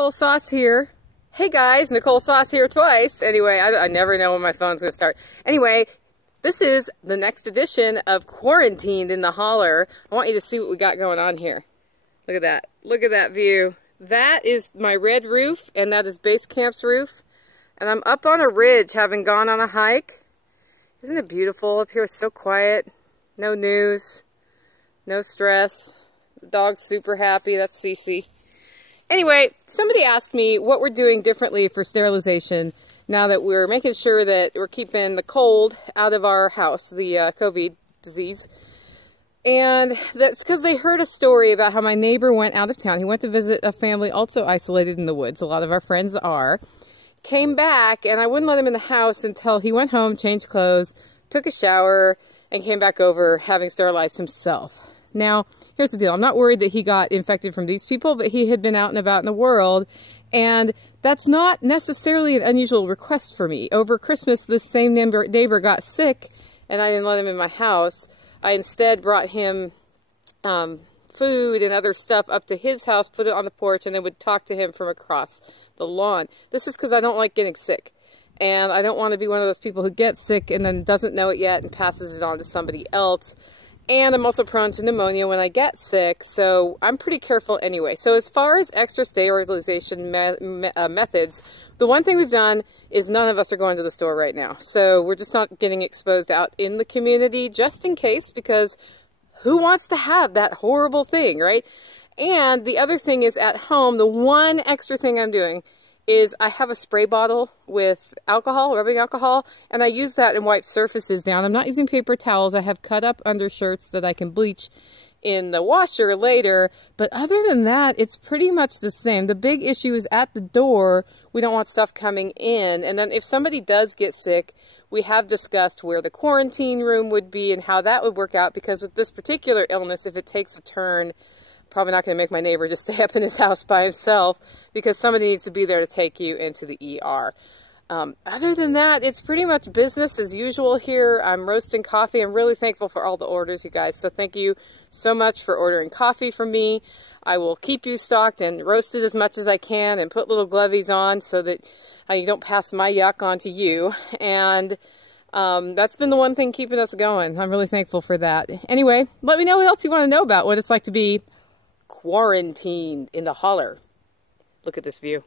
Nicole Sauce here. Hey guys, Nicole Sauce here twice. Anyway, I never know when my phone's going to start. Anyway, this is the next edition of Quarantined in the Holler. I want you to see what we got going on here. Look at that. Look at that view. That is my red roof, and that is base camp's roof. And I'm up on a ridge, having gone on a hike. Isn't it beautiful up here? It's so quiet. No news. No stress. The dog's super happy. That's Cece. Anyway, somebody asked me what we're doing differently for sterilization now that we're making sure that we're keeping the cold out of our house, the COVID disease. And that's because they heard a story about how my neighbor went out of town. He went to visit a family also isolated in the woods. A lot of our friends are. Came back, and I wouldn't let him in the house until he went home, changed clothes, took a shower, and came back over having sterilized himself. Now, here's the deal. I'm not worried that he got infected from these people, but he had been out and about in the world, and that's not necessarily an unusual request for me. Over Christmas, this same neighbor got sick, and I didn't let him in my house. I instead brought him food and other stuff up to his house, put it on the porch, and then would talk to him from across the lawn. This is because I don't like getting sick, and I don't want to be one of those people who gets sick and then doesn't know it yet and passes it on to somebody else. And I'm also prone to pneumonia when I get sick, so I'm pretty careful anyway. So as far as extra sterilization methods, the one thing we've done is none of us are going to the store right now. So we're just not getting exposed out in the community just in case, because who wants to have that horrible thing, right? And the other thing is at home, the one extra thing I'm doing is I have a spray bottle with alcohol, rubbing alcohol, and I use that and wipe surfaces down. I'm not using paper towels. I have cut up undershirts that I can bleach in the washer later, but other than that, it's pretty much the same. The big issue is at the door. We don't want stuff coming in, and then if somebody does get sick, we have discussed where the quarantine room would be and how that would work out, because with this particular illness, if it takes a turn, probably not going to make my neighbor just stay up in his house by himself, because somebody needs to be there to take you into the ER. Other than that, it's pretty much business as usual here. I'm roasting coffee. I'm really thankful for all the orders, you guys. So thank you so much for ordering coffee from me. I will keep you stocked and roasted as much as I can and put little glovies on so that you don't pass my yuck on to you. And that's been the one thing keeping us going. I'm really thankful for that. Anyway, let me know what else you want to know about what it's like to be quarantined in the holler. Look at this view.